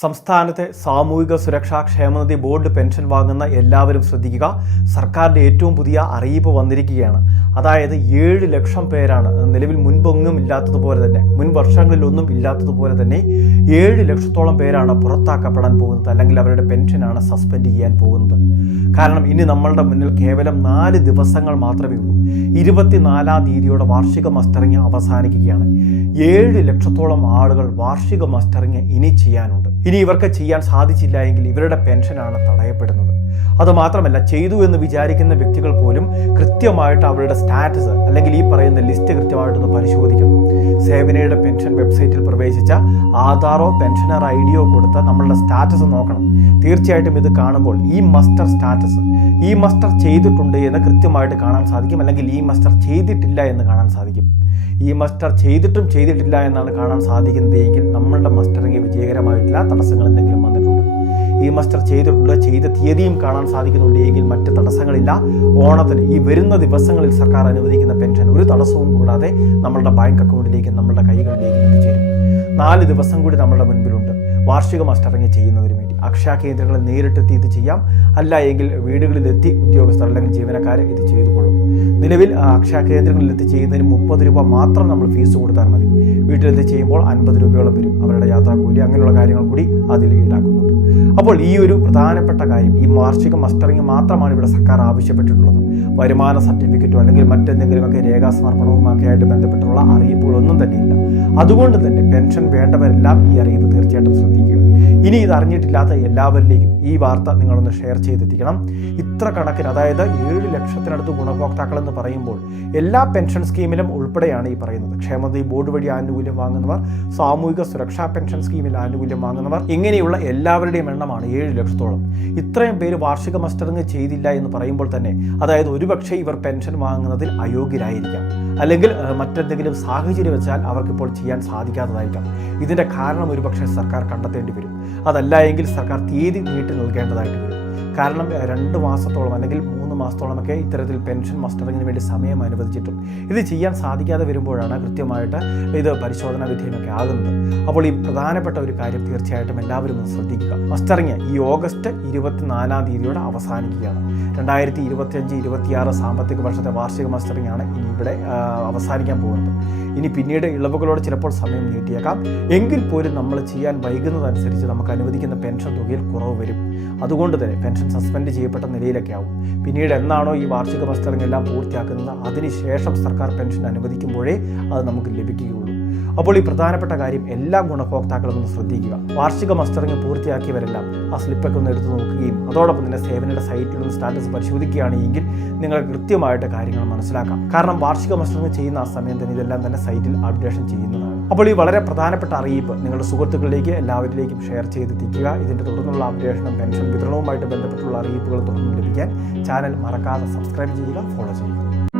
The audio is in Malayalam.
സംസ്ഥാനത്തെ സാമൂഹിക സുരക്ഷാ ക്ഷേമനിധി ബോർഡ് പെൻഷൻ വാങ്ങുന്ന എല്ലാവരും ശ്രദ്ധിക്കുക. സർക്കാരിന്റെ ഏറ്റവും പുതിയ അറിയിപ്പ് വന്നിരിക്കുകയാണ്. അതായത് ഏഴ് ലക്ഷം പേരാണ് നിലവിൽ മുൻപൊന്നും ഇല്ലാത്തതുപോലെ തന്നെ മുൻ വർഷങ്ങളിലൊന്നും ഇല്ലാത്തതുപോലെ തന്നെ ഏഴ് ലക്ഷത്തോളം പേരാണ് പുറത്താക്കപ്പെടാൻ പോകുന്നത്. അല്ലെങ്കിൽ അവരുടെ പെൻഷനാണ് സസ്പെൻഡ് ചെയ്യാൻ പോകുന്നത്. കാരണം ഇനി നമ്മളുടെ മുന്നിൽ കേവലം നാല് ദിവസങ്ങൾ മാത്രമേ ഉള്ളൂ. ഇരുപത്തിനാലാം തീയതിയോടെ വാർഷിക മസ്റ്ററിങ് അവസാനിക്കുകയാണ്. ഏഴ് ലക്ഷത്തോളം ആളുകൾ വാർഷിക മസ്റ്ററിങ് ഇനി ചെയ്യാനുണ്ട്. ഇനി ഇവർക്ക് ചെയ്യാൻ സാധിച്ചില്ല എങ്കിൽ ഇവരുടെ പെൻഷനാണ് തടയപ്പെടുന്നത്. അതുമാത്രമല്ല ചെയ്തു എന്ന് വിചാരിക്കുന്ന വ്യക്തികൾ പോലും കൃത്യമായിട്ട് അവരുടെ സ്റ്റാറ്റസ് അല്ലെങ്കിൽ ഈ പറയുന്ന ലിസ്റ്റ് കൃത്യമായിട്ടൊന്ന് പരിശോധിക്കണം സേവനയുടെ പെൻഷൻ വെബ്സൈറ്റിൽ പ്രവേശിച്ച ആധാറോ പെൻഷനർ ഐ ഡിയോ കൊടുത്ത് നമ്മളുടെ സ്റ്റാറ്റസ് നോക്കണം. തീർച്ചയായിട്ടും ഇത് കാണുമ്പോൾ ഈ മസ്റ്റർ സ്റ്റാറ്റസ് ഈ മസ്റ്റർ ചെയ്തിട്ടുണ്ട് എന്ന് കൃത്യമായിട്ട് കാണാൻ സാധിക്കും. അല്ലെങ്കിൽ ഈ മസ്റ്റർ ചെയ്തിട്ടില്ല എന്ന് കാണാൻ സാധിക്കും. ഈ മസ്റ്റർ ചെയ്തിട്ടും ചെയ്തിട്ടില്ല എന്നാണ് കാണാൻ സാധിക്കുന്നത് എങ്കിൽ നമ്മളുടെ മസ്റ്ററിങ് വിജയകരമായിട്ടില്ല തടസ്സങ്ങൾ എന്തെങ്കിലും വന്നിട്ടുണ്ട്. ഈ മസ്റ്റർ ചെയ്തിട്ടുണ്ട് ചെയ്ത തീയതിയും കാണാൻ സാധിക്കുന്നുണ്ട് എങ്കിൽ മറ്റ് തടസ്സങ്ങളില്ല. ഓണത്തിന് ഈ വരുന്ന ദിവസങ്ങളിൽ സർക്കാർ അനുവദിക്കുന്ന പെൻഷൻ ഒരു തടസ്സവും കൂടാതെ നമ്മളുടെ ബാങ്ക് അക്കൗണ്ടിലേക്കും നമ്മളുടെ കൈകളിലേക്കും എത്തിച്ചേരും. നാല് ദിവസം കൂടി നമ്മളുടെ മുൻപിലുണ്ട്. വാർഷിക മസ്റ്ററിങ് ചെയ്യുന്നതിന് വേണ്ടി. അക്ഷയ കേന്ദ്രങ്ങളിൽ നേരിട്ടെത്തി ഇത് ചെയ്യാം. അല്ല എങ്കിൽ വീടുകളിലെത്തി ഉദ്യോഗസ്ഥർ അല്ലെങ്കിൽ ജീവനക്കാർ ഇത് ചെയ്തു കൊള്ളും നിലവിൽ അക്ഷയ കേന്ദ്രങ്ങളിൽ എത്തി ചെയ്യുന്നതിന് മുപ്പത് രൂപ മാത്രം നമ്മൾ ഫീസ് കൊടുത്താൽ മതി. വീട്ടിലെത്തി ചെയ്യുമ്പോൾ അൻപത് രൂപയോളം വരും. അവരുടെ യാത്രാക്കൂലി അങ്ങനെയുള്ള കാര്യങ്ങൾ കൂടി അതിൽ ഈടാക്കുന്നുണ്ട്. അപ്പോൾ ഈ ഒരു പ്രധാനപ്പെട്ട കാര്യം ഈ വാർഷിക മസ്റ്ററിങ് മാത്രമാണ് ഇവിടെ സർക്കാർ ആവശ്യപ്പെട്ടിട്ടുള്ളത്. വരുമാന സർട്ടിഫിക്കറ്റോ അല്ലെങ്കിൽ മറ്റെന്തെങ്കിലുമൊക്കെ രേഖാസമർപ്പണവുമൊക്കെ ആയിട്ട് ബന്ധപ്പെട്ടുള്ള അറിയിപ്പുകളൊന്നും തന്നെയില്ല. അതുകൊണ്ട് തന്നെ പെൻഷൻ വേണ്ടവരെല്ലാം ഈ അറിയിപ്പ് തീർച്ചയായിട്ടും ശ്രദ്ധിക്കുക ഇനി ഇത് അറിഞ്ഞിട്ടില്ലാത്ത എല്ലാവരിലേക്കും ഈ വാർത്ത നിങ്ങളൊന്ന് ഷെയർ ചെയ്തെത്തിക്കണം. ഇത്ര കണക്കിന് അതായത് ഏഴ് ലക്ഷത്തിനടുത്ത് ഗുണഭോക്താക്കൾ എന്ന് പറയുമ്പോൾ എല്ലാ പെൻഷൻ സ്കീമിലും ഉൾപ്പെടെയാണ് ഈ പറയുന്നത്. ക്ഷേമനിധി ബോർഡ് വഴി ആനുകൂല്യം വാങ്ങുന്നവർ സാമൂഹിക സുരക്ഷാ പെൻഷൻ സ്കീമിൽ ആനുകൂല്യം വാങ്ങുന്നവർ ഇങ്ങനെയുള്ള എല്ലാവരുടെയും എണ്ണമാണ് ഏഴ് ലക്ഷത്തോളം. ഇത്രയും പേര് വാർഷിക മസ്റ്ററിങ് ചെയ്തില്ല എന്ന് പറയുമ്പോൾ തന്നെ അതായത് ഒരുപക്ഷെ ഇവർ പെൻഷൻ വാങ്ങുന്നതിൽ അയോഗ്യരായിരിക്കാം. അല്ലെങ്കിൽ മറ്റെന്തെങ്കിലും സാഹചര്യം വെച്ചാൽ അവർക്കിപ്പോൾ ചെയ്യാൻ സാധിക്കാത്തതായിരിക്കാം. ഇതിന്റെ കാരണം ഒരുപക്ഷെ സർക്കാർ കണ്ടെത്തേണ്ടി വരും. അതല്ല എങ്കിൽ സർക്കാർ തീയതി നീട്ടി നൽകേണ്ടതായിട്ട് വരും. കാരണം രണ്ട് മാസത്തോളം അല്ലെങ്കിൽ മൂന്ന് മാസത്തോളമൊക്കെ ഇത്തരത്തിൽ പെൻഷൻ മസ്റ്ററിങ്ങിന് വേണ്ടി സമയം അനുവദിച്ചിട്ടും ഇത് ചെയ്യാൻ സാധിക്കാതെ വരുമ്പോഴാണ് കൃത്യമായിട്ട് ഇത് പരിശോധനാ വിധേയമൊക്കെ ആകുന്നത്. അപ്പോൾ ഈ പ്രധാനപ്പെട്ട ഒരു കാര്യം തീർച്ചയായിട്ടും എല്ലാവരും ഒന്ന് ശ്രദ്ധിക്കുക. മസ്റ്ററിങ് ഈ ഓഗസ്റ്റ് ഇരുപത്തിനാലാം തീയതിയോടെ അവസാനിക്കുകയാണ്. രണ്ടായിരത്തി ഇരുപത്തിയഞ്ച് ഇരുപത്തിയാറ് സാമ്പത്തിക വർഷത്തെ വാർഷിക മസ്റ്ററിംഗ് ആണ് ഇനി ഇവിടെ അവസാനിക്കാൻ പോകുന്നത്. ഇനി പിന്നീട് ഇളവുകളോട് ചിലപ്പോൾ സമയം നീട്ടിയേക്കാം. എങ്കിൽ പോലും നമ്മൾ ചെയ്യാൻ വൈകുന്നതനുസരിച്ച് നമുക്ക് അനുവദിക്കുന്ന പെൻഷൻ തുകയിൽ കുറവ് വരും. അതുകൊണ്ട് തന്നെ പെൻഷൻ സസ്പെൻഡ് ചെയ്യപ്പെട്ട നിലയിലൊക്കെ ആവും. പിന്നീട് എന്നാണോ ഈ വാർഷിക മസ്റ്ററിംഗ് എല്ലാം പൂർത്തിയാക്കുന്നത് അതിനുശേഷം സർക്കാർ പെൻഷൻ അനുവദിക്കുമ്പോഴേ അത് നമുക്ക് ലഭിക്കുകയുള്ളൂ. അപ്പോൾ ഈ പ്രധാനപ്പെട്ട കാര്യം എല്ലാ ഗുണഭോക്താക്കളും ഒന്ന് ശ്രദ്ധിക്കുക. വാർഷിക മസ്റ്ററിംഗ് പൂർത്തിയാക്കിയവരെല്ലാം ആ സ്ലിപ്പൊക്കെ ഒന്ന് എടുത്തു നോക്കുകയും അതോടൊപ്പം തന്നെ സേവനയുടെ സൈറ്റിൽ ഒന്ന് സ്റ്റാറ്റസ് പരിശോധിക്കുകയാണെങ്കിൽ നിങ്ങൾ കൃത്യമായിട്ട് കാര്യങ്ങൾ മനസ്സിലാക്കാം. കാരണം വാർഷിക മസ്റ്ററിംഗ് ചെയ്യുന്ന ആ സമയം തന്നെ ഇതെല്ലാം തന്നെ സൈറ്റിൽ അപ്ഡേഷൻ ചെയ്യുന്നതാണ്. അപ്പോൾ ഈ വളരെ പ്രധാനപ്പെട്ട അറിയിപ്പ് നിങ്ങളുടെ സുഹൃത്തുക്കളിലേക്ക് എല്ലാവരിലേക്കും ഷെയർ ചെയ്തെത്തിക്കുക. ഇതിന്റെ തുടർന്നുള്ള അപ്ഡേഷനും പെൻഷൻ വിതരണവുമായിട്ട് ബന്ധപ്പെട്ടുള്ള അറിയിപ്പുകൾ തുടർന്ന് ലഭിക്കാൻ ചാനൽ മറക്കാതെ സബ്സ്ക്രൈബ് ചെയ്യുക ഫോളോ ചെയ്യുക.